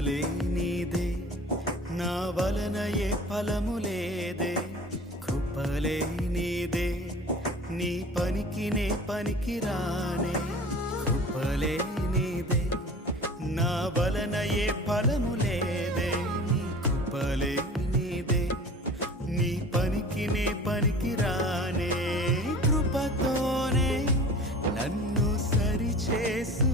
కృపలే నీదే, నా వలన ఏ ఫలము లేదే. కృపలే నీదే, నీ పనికి నే పనికి రానే. కృపలే నీదే, నా వలన ఏ ఫలము లేదే. నీ కృపలే నీదే, నీ పనికి నే పనికి రానే. కృపతోనే నన్ను సరిచేసు